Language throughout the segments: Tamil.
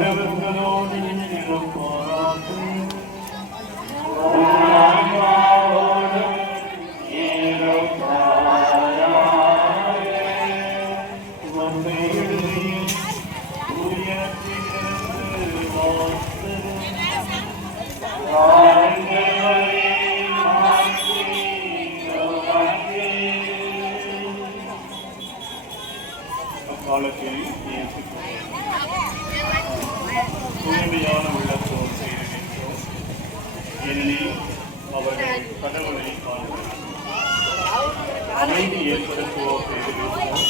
Amen. காலத்தில் தூய்மையான உள்ளத்தோர் செய்திருக்கின்றோம் ஏனெனில் அவர்கள் கடவுளை காண்கிறார் அமைதி ஏற்படுத்துவோம் செய்திருக்கிறோம்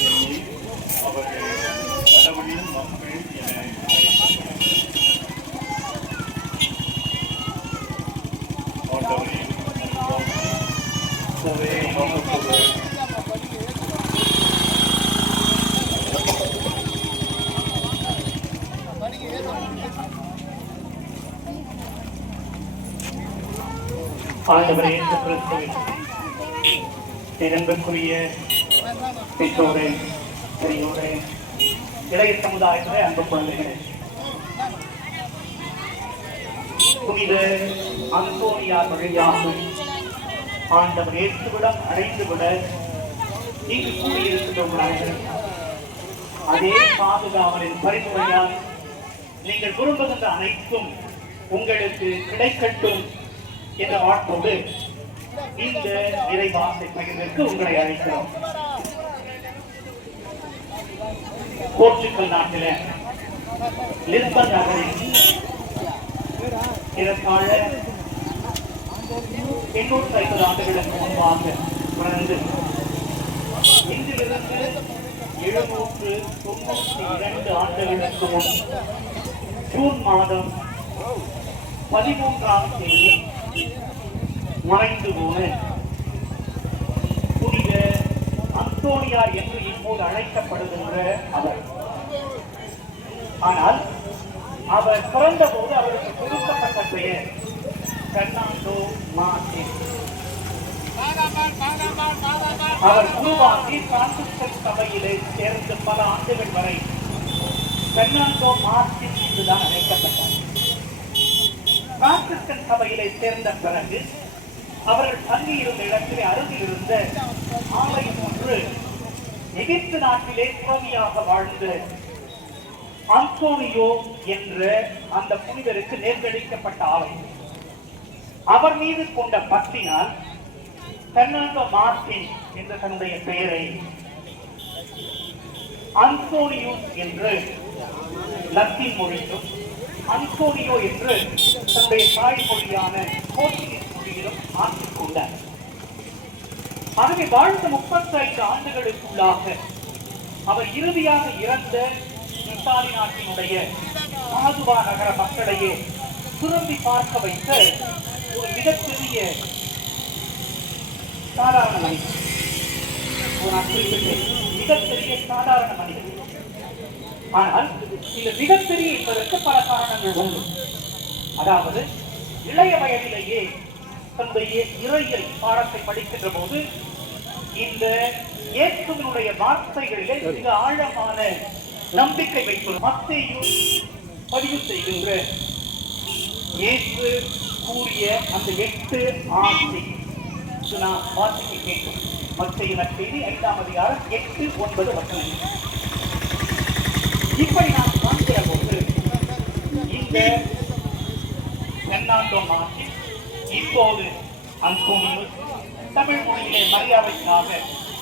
ஏனெனில் அவர்கள் கடவுளின் மக்கள் என அழைக்கப்படுகிறார்கள். ஆண்டவரே சவே மகத்துவ ஆண்டவர் இயேசு கிறிஸ்துவின் திறன்புக்குரிய பெற்றோரே பெரியோரே இளைய சமுதாயத்திலே அன்பு குழந்தைகளே புனித அந்தோனியார் வழியாக ஆண்டவர் இயேசுவிடம் அடைந்துவிட இங்கு கூடியிருக்கின்ற உங்கள் அதே பாதுகாவலின் பரிந்துரையால் நீங்கள் விரும்புகின்ற அனைத்தும் உங்களுக்கு கிடைக்கட்டும் என்ற வாட்டோடு இந்த இறைவாசை பகிர்விற்கு உங்களை அழைக்கிறோம். போர்ச்சுகல் நாட்டில லிஸ்பன் நகரில் இதற்காக எண்ணூற்றி ஐம்பது ஆண்டுகளுக்கு முன்பாக பிறந்து இன்றிலிருந்து எழுநூற்று தொண்ணூற்றி இரண்டு ஆண்டுகளுக்கு முன் ஜூன் மாதம் பதிமூன்றாம் தேதி மறைந்து போன புனித அந்தோனியா என்று இப்போது அழைக்கப்படுகின்ற அவர் ஆனால் அவர் பிறந்த போது அவருக்கு கொடுக்கப்பட்ட பெயர் பெர்னாண்டோ மார்டின் அவர் குருவாகி பிரான்சிஸ்கன் சபையிலே சேர்ந்து பல ஆண்டுகள் வரை பெர்னாண்டோ மார்டின் என்றுதான் அழைக்கப்பட்டார். பிரான்சிஸ்கன் சபையிலே சேர்ந்த பிறகு அவர்கள் தங்கியிருந்த இடத்திலே அருகில் இருந்த ஆலயம் ஒன்று எகிப்து நாட்டிலே துறவியாக வாழ்ந்த அந்தோனியோ என்ற அந்த புனிதருக்கு நேர்ந்தளிக்கப்பட்ட ஆலயம். அவர் மீது கொண்ட பக்தினால் பெர்னாண்டோ மார்டின் என்ற தன்னுடைய பெயரை அந்தோனியூஸ் என்று லத்தீன் மொழியிலும் அந்தோனியோ என்று தன்னுடைய தாய்மொழியான போர்ச்சுகீஸ் மொழியிலும் மாற்றிக் கொண்டார். ஆகவே வாழ்ந்த முப்பத்தி ஐந்து ஆண்டுகளுக்குள்ளாக அவர் இறுதியாக இறந்த இத்தாலி நாட்டினுடைய மாதுவா நகர மக்களையே திரும்பி பார்க்க வைத்த ஒரு மிகப்பெரிய சாதாரண மனிதன். நான் குறிப்பிட்டேன் மிகப்பெரிய சாதாரண மனிதன். ஆனால் இந்த மிகப்பெரிய என்பதற்கு பல காரணங்கள் உண்டு. அதாவது இளைய வயதிலேயே தன்னுடைய இறையியல் பாடத்தை படிக்கின்ற போது இந்த இயேசுவினுடைய வார்த்தைகளிலே மிக ஆழமான நம்பிக்கை வைத்துள்ள மத்தையும் பதிவு செய்கின்ற இயேசு கூறிய அந்த எட்டு ஆசை. சுனா நான் வாசிக்க கேட்கும் மத்திய நற்செய்தி ஐந்தாம் அதிகாரம் எட்டு ஒன்பது வசனம் இப்படி நான் காண்கிற போது இந்த பெர்னாண்டோ ஆட்சி இப்போது அந்தோனியுஸ் தமிழ் மொழியிலே மரியாதைக்காக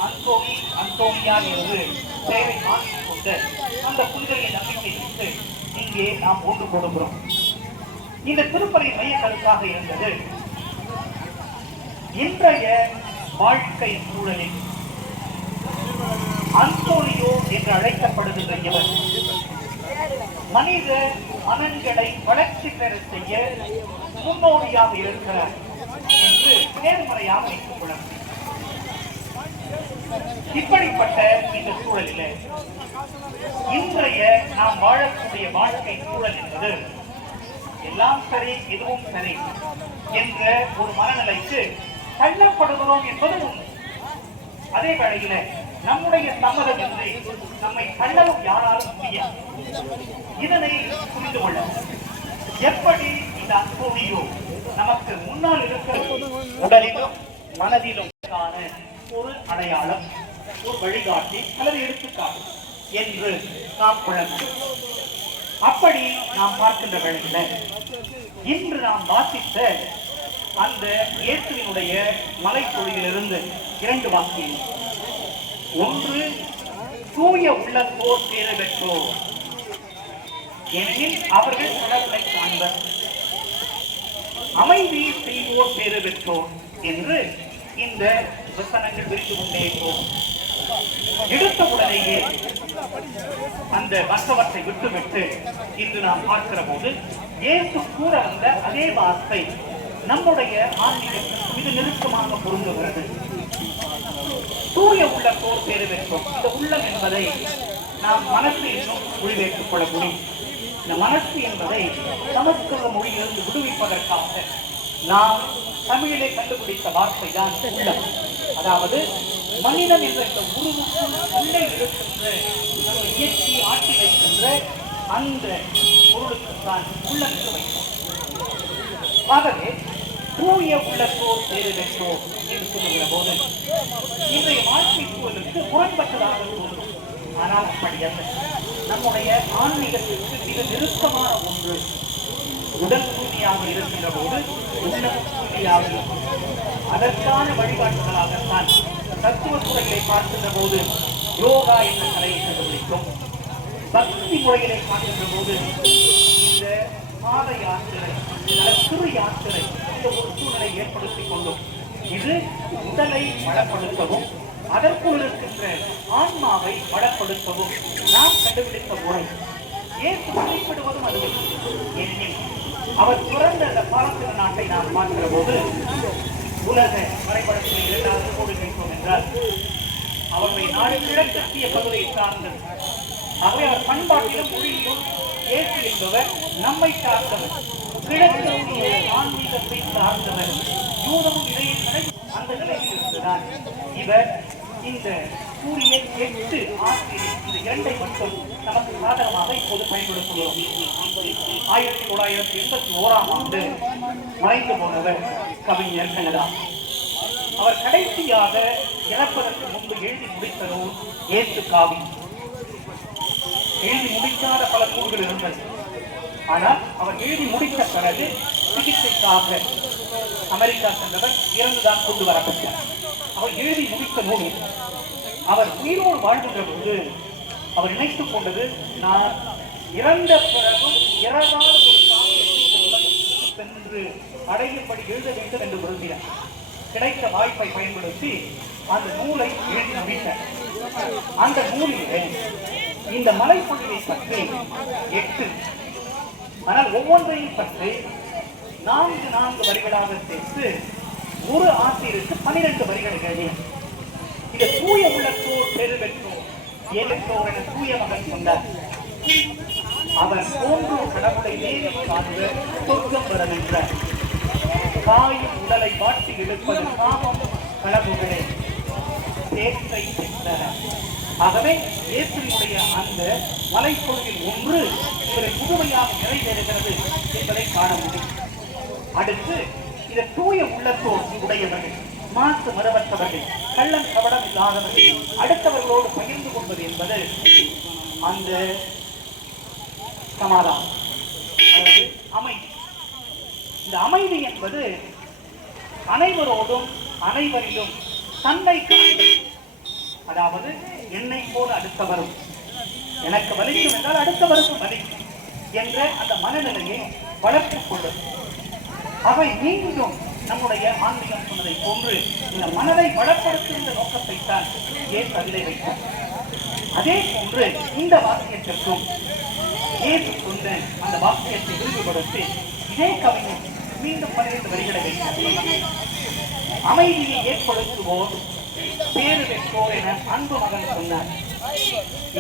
அந்தோனி அந்தோனியா என்று பெயரை மாற்றிக் கொண்டு அந்த புனிதரை நம்பிக்கை இங்கே நாம் ஒன்று கொடுக்கிறோம் இந்த திருப்பலியின் மைய கருத்தாக இருந்தது. இன்றைய வாழ்க்கை சூழலில் அந்தோனியோ என்று அழைக்கப்படுகின்ற இவர் மனித மனங்களை வளர்ச்சி பெற செய்ய முன்னோடியாக இருக்கிறார் என்று நேர்மறையாக வைத்துக் கொள்ள இப்படிப்பட்ட இந்த சூழலில் இன்றைய நாம் வாழக்கூடிய வாழ்க்கை சூழல் என்பது எல்லாம் சரி எதுவும் சரி என்ற ஒரு மனநிலைக்கு தள்ளப்படுகிறோம் என்பது உண்மை. அதே வேளையில நம்முடைய சம்மதம் என்று நம்மை தள்ளவும் யாராலும் முடியாது. இதனை புரிந்து கொள்ள எப்படி இந்த அன்போடியோ நமக்கு முன்னால் இருக்கிற உடலிலும் மனதிலும் ஒரு அடையாளம் ஒரு வழிகாட்டி அல்லது எடுத்துக்காட்டு என்று நாம் குழந்தை அப்படி நாம் பார்க்கின்ற வேளையில் இன்று நாம் வாசித்த அந்த இயேசுவினுடைய மலைப்பொழியிலிருந்து இரண்டு வாக்கியம். ஒன்று தூய உள்ளத்தோர் தேர பெற்றோர். ஏனெனில் அவர்கள் கடவுளை காண்பர். அமைதி செய்வோர் பேறு பெற்றோர் என்று இந்த வசனங்கள் விரிந்து கொண்டே போகும் எடுத்த உடனேயே அந்த மற்றவற்றை விட்டுவிட்டு இன்று நாம் பார்க்கிற போது இயேசு கூற வந்த அதே வார்த்தை நம்முடைய ஆன்மீகத்திற்கு மிக நெருக்கமாக பொருந்துகிறது. தூய உள்ளத்தோர் பேறு பெற்றோம் இந்த உள்ளம் என்பதை நாம் மனசு என்றும் மொழிபெயர்த்துக் கொள்ள முடியும். இந்த மனசு என்பதை சமஸ்கிருத மொழியிலிருந்து விடுவிப்பதற்காக நாம் தமிழிலே கண்டுபிடித்த வார்த்தை தான் உள்ளம். அதாவது மனிதன் என்ற இந்த உருவுக்கும் உள்ளே இருக்கின்ற இயற்கை ஆட்டி வைக்கின்ற அந்த பொருளுக்குத்தான் உள்ளம் என்று ஆகவே தூய உள்ளத்தோர் பேரு என்று சொல்லுகிற போது இன்றைய வாழ்க்கை சூழலுக்கு முரண்பட்டதாக தோன்றும். ஆனால் அப்படி அல்ல. நம்முடைய ஆன்மீகத்திற்கு மிக நெருக்கமான ஒன்று உடல் தூய்மையாக இருக்கின்ற போது உள்ளம் தூய்மையாக இருக்கும். அதற்கான வழிபாட்டுகளாகத்தான் தத்துவ துறைகளை பார்க்கின்ற போது யோகா என்ற கலையை கண்டுபிடிக்கும் பக்தி முறைகளை பார்க்கின்ற போது இந்த மாத யாத்திரை சிறு யாத்திரை இந்த ஒரு சூழலை ஏற்படுத்திக் கொள்ளும். இது உடலை வளப்படுத்தவும் அதற்குள் இருக்கின்ற ஆன்மாவை வளப்படுத்தவும் நாம் கண்டுபிடித்த முறை. ஏற்று குறிப்பிடுவதும் அது ஏனெனில் அவர் பிறந்த அந்த பாரசீக நாட்டை நாம் பார்க்கிற போது உலக வரைபடத்தில் இரண்டாவது கோடுகள் என்றால் அவருடைய நாடு கிழக்கத்திய பகுதியை சார்ந்தது ஆகவே அவர் பண்பாட்டிலும் மொழியிலும் இயேசு என்பவர் நம்மை சார்ந்தவர். கிழக்கிய ஆன்மீகத்தை சார்ந்தவர். யூதமும் இடையே அந்த நிலையில் இருந்துதான் இவர் இந்த கூறிய எட்டு ஆசிரியர் இந்த இரண்டை மட்டும் நமக்கு சாதகமாக இப்போது பயன்படுத்துகிறோம். ஆயிரத்தி தொள்ளாயிரத்தி எண்பத்தி ஓராம் ஆண்டு மறைந்து போனவர் கவிஞர் கனடா அவர் கடைசியாக இறப்பதற்கு முன்பு எழுதி முடித்த நூல் ஏசு காவி. எழுதி முடிக்காத பல நூல்கள் இருந்தது. ஆனால் அவர் எழுதி முடித்த பிறகு சிகிச்சைக்காக அமெரிக்கா சென்றவர் இறந்துதான் கொண்டு வரப்பட்டார். அவர் எழுதி முடித்த நூலில் அவர் உயிரோடு வாழ்கின்ற போது அவர் நினைத்துக் கொண்டது நான் இறந்த பிறகும் இறவாத ஒரு காவியத்தை சென்று அடையும்படி எழுத வேண்டும் என்று விரும்பினார். கிடைத்த வாய்ப்பை பயன்படுத்தி அந்த நூலை எழுதி முடித்தார் அந்த நூலிலே இந்த மலைப்பகுதியை பற்றி எட்டு ஆனால் ஒவ்வொன்றையும் பற்றி நான்கு நான்கு வரிகளாக சேர்த்து ஒரு ஆசிரியருக்கு பனிரெண்டு வரிகள் எழுதினார் இந்த தூய உள்ளத்தோர் பெரு பெற்றோர் என தூய மகன் கொண்டார் அவர் போன்று கடவுளை நேரில் காண்பு சொர்க்கம் பெற நின்றார். காயும் உடலை காட்டி இழுப்பது காமம் களவுகளே சேர்க்கை பெற்றன ஆகவே இயேசுவினுடைய அந்த மலைப்பொழுதில் ஒன்று இவரை முழுமையாக நிறைவேறுகிறது என்பதை காண முடியும். அடுத்து இந்த தூய உள்ளத்தோர் உடையவர்கள் மாசு மரபற்றவர்கள் கள்ளம் கவடம் இல்லாதவர்கள் அடுத்தவர்களோடு பகிர்ந்து கொள்வது என்பது அந்த சமாதானம். அதாவது அமைதி. இந்த அமைதி என்பது அனைவரோடும் அனைவரிலும் தன்னை அதாவது என்னை போல அடுத்தவரும். எனக்கு வலிக்கும் என்றால் அடுத்தவருக்கும் வலிக்கும் என்ற அந்த மனநிலையை வளர்த்துக் கொள்ளும் அவை மீண்டும் நம்முடைய ஆன்மீகம் சொன்னதை போன்று இந்த மனதை வளப்படுத்துகின்ற நோக்கத்தை தான் ஏன் அதிலே வைத்தார். அதே போன்று இந்த வாக்கியத்திற்கும் ஏது சொன்ன அந்த வாக்கியத்தை விரிவுபடுத்தி இதே கவிஞர் மீண்டும் பன்னிரண்டு வரிகளை வைத்தார் அமைதியை ஏற்படுத்துவோம் பேரு பெற்றோர் என அன்பு மகன் சொன்னார்.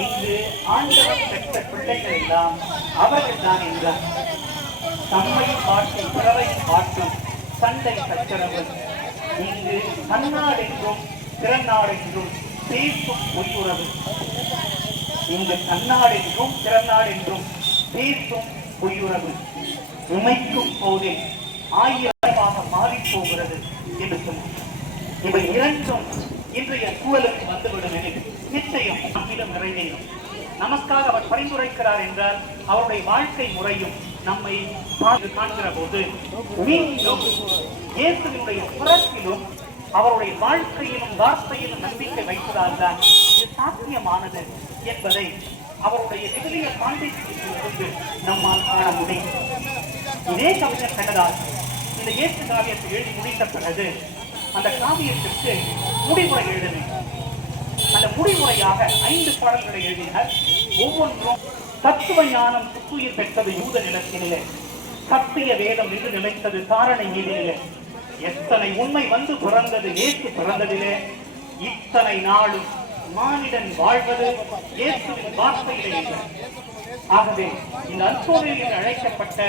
இங்கு ஆண்டவர் பெற்ற பிள்ளைகள் எல்லாம் அவர்கள் தான் என்றார். தம்மை காட்டும் பிறரை காட்டும் சண்டை சச்சரவு. இங்கு தன்னாடென்றும் திறநாடென்றும் பேசும் பொய்யுறவு இங்கு தன்னாடென்றும் திறநாடென்றும் பேசும் பொய்யுறவு உமைக்கும் போதே ஆயிரமாக மாறிப் போகிறது என்று சொன்னார். இவை இரண்டும் இன்றைய சூழலுக்கு வந்துவிடும் எனில் நிச்சயம் நம்மிடம் நிறைவேறும். நமக்காக அவர் பரிந்துரைக்கிறார் என்றால் அவருடைய வாழ்க்கை முறையும் நம்மை காண்கிற போது மீண்டும் இயேசுவினுடைய பிறப்பிலும் அவருடைய வாழ்க்கையிலும் வார்த்தையிலும் நம்பிக்கை வைப்பதால் தான் இது சாத்தியமானது என்பதை அவருடைய விவிலிய பாண்டித்திலிருந்து நம்மால் காண முடியும். இதே கவிஞர் கண்டதால் இந்த இயேசு காவியத்தை எழுதி முடித்த பிறகு அந்த காவியத்திற்கு முடிவுரை எழுதினேன். அந்த முடிவுரையாக ஐந்து பாடல்களை எழுதினார் ஒவ்வொன்றும் தத்துவ ஞானம் புத்துயிர் பெற்றது யூத நிலத்திலே சத்திய வேதம் இது நிலைத்தது தாரணை மீதிலே எத்தனை உண்மை வந்து பிறந்தது ஏற்று பிறந்ததிலே. இத்தனை நாளும் மானிடன் வாழ்வது இயேசுவின் வார்த்தையிலே ஆகவே இந்த அற்போதையில் அழைக்கப்பட்ட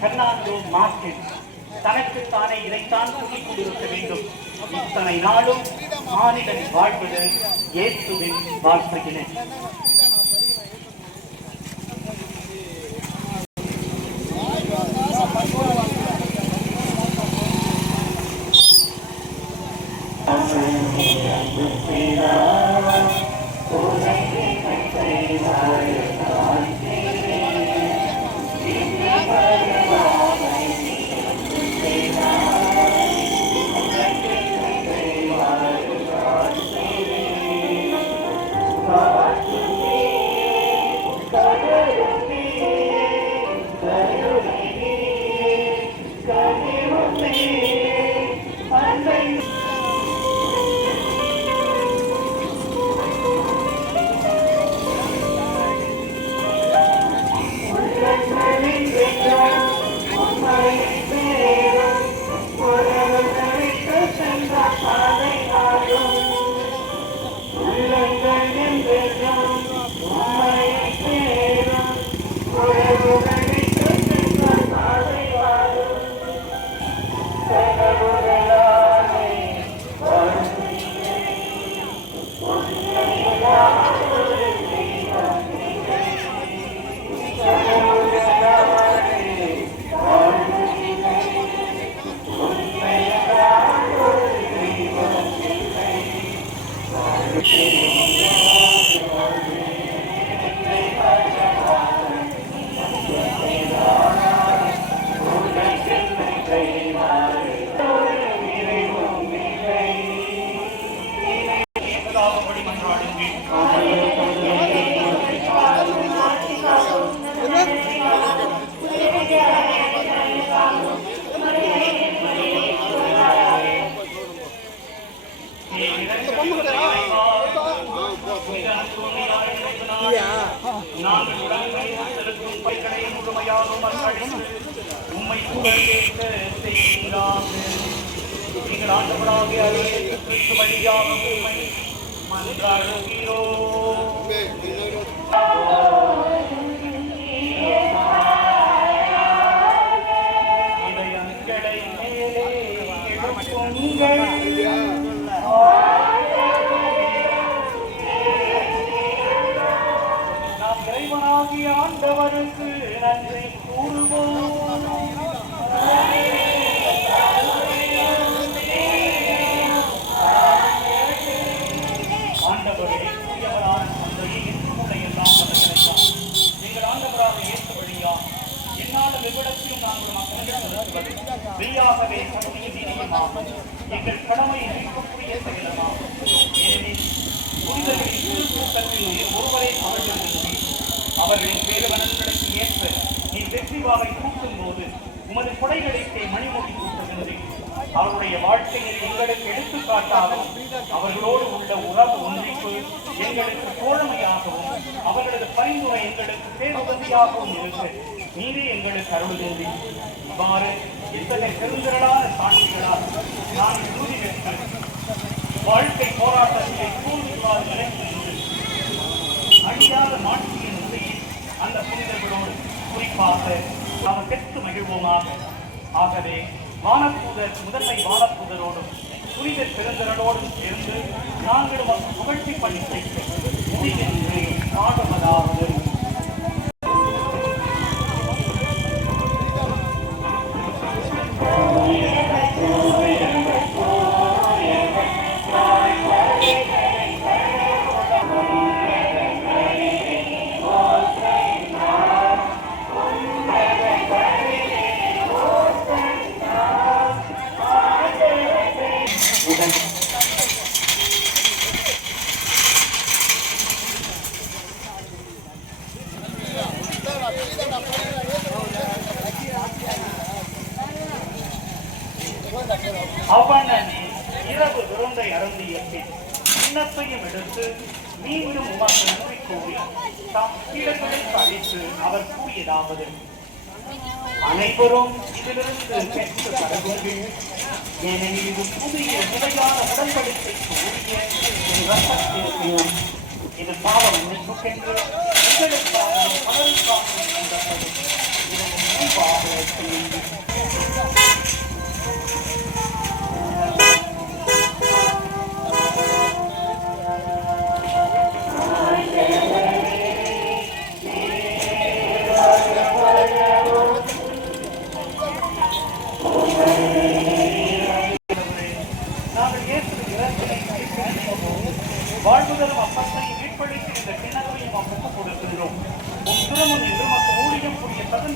பெர்னாண்டோ மார்டின் தனக்குத்தானே இதைத்தான் சொல்லிக் கொண்டிருக்க வேண்டும் இத்தனை நாளும் மானிடன் வாழ்வது இயேசுவின் வாழ்க்கையிலே you. Yeah. ஆண்டவராகிய இயேசு கிறிஸ்து வழியாக உம்மை இறைவனாகிய ஆண்டவருக்கு நன்றி கூறுவோம். வாழ்க்கையில் எங்களுக்கு எடுத்துக்காட்டாகவும் அவர்களோடு உள்ள உறவு ஒன்றிப்பு எங்களுக்கு தோழமையாகவும் அவர்களது பரிந்துரை எங்களுக்கு பேருதவியாகவும் இருக்கு நீரே எங்களுக்கு அருள்கின்றி இவ்வாறு இத்தகைய பெருந்திரளான சாட்சிகளால் நான் உறுதி பெற்றேன் வாழ்க்கை போராட்டத்திலே கூறுவார் நிலைத்து அழியாத மாட்சியின் உதவியில் அந்த புனிதர்களோடு குறிப்பாக நாம் பெற்று மகிழ்வோமாக. ஆகவே வானப்பூதர் முதன்மை வானப்பூதரோடும் புனித பெருந்தரனோடும் சேர்ந்து நாங்களும் புகழ்ச்சி பணி வைத்து பாடுவதாவது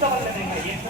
Gracias.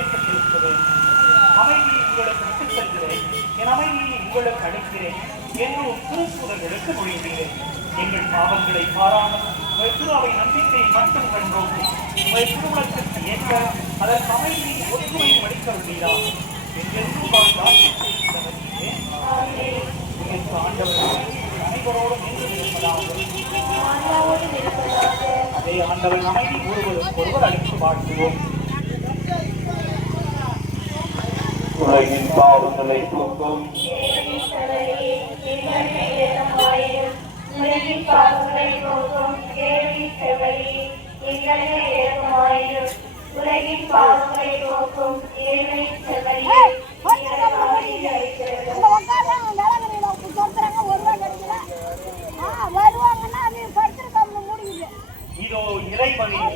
இருக்கிறேன் அமைதியை உங்களுக்கு விட்டுச் செல்கிறேன். என் அமைதியை உங்களுக்கு அளிக்கிறேன். என்று திருப்புதர்களுக்கு மொழிகிறேன் எங்கள் பாவங்களை பாராமல் திருவாவை நம்பிக்கையை மட்டும் கண்டோம் உங்கள் திருமணத்திற்கு ஏற்ற அதற்கு அமைதியை ஒற்றுமையை அளிக்கவில்லையா எங்கெங்கும் வாழ்ந்து ஆட்சி ஆண்டவர் அனைவரோடும் நின்று இருப்பதாக அதே ஆண்டவன் அமைதி ஒருவருக்கு ஒருவர் அளித்து வாழ்கிறோம் உலகின் பாவங்களை போக்கும் உலகின் பாவங்களை போக்கும் ஏழை செவரி இதோ இறைவனின்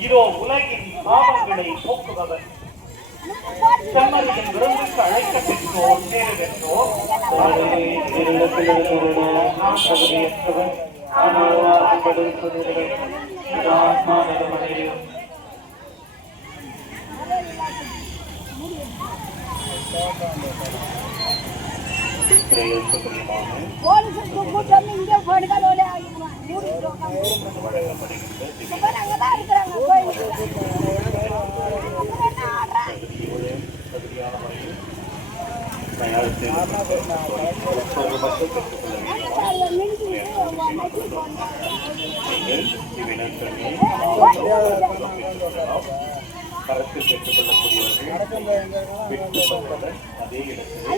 இதோ உலகின் பாவங்களை போக்குபவர் நீங்க போட்டு செம்மறியின் விருந்துக்கு அழைக்க பெற்றோர் பேறு பெற்றோர் ஆண்டவரே, திருநிலத்திலிருக்கிறவனே, நான் தகுதியற்றவன். ஆனால் ஆண்டவர் சொல்லுகிறேன். என் ஆத்மா நலமடையும். இறைவனுக்கு பிரியமான போலீஸுக்கு கூப்பிட்டு வந்து இங்கே படுகாலோட ஆகிடுவான். மூடிட்டு உட்காந்து. வழங்கப்படுகின்ற இப்ப பாரு, அங்கதான் இருக்கிறாங்க நீங்கள் இவ்வினத்தன்மை கருத்தில் பெற்றுக்கொள்ளக்கூடியவர்கள் அதே இடத்தில்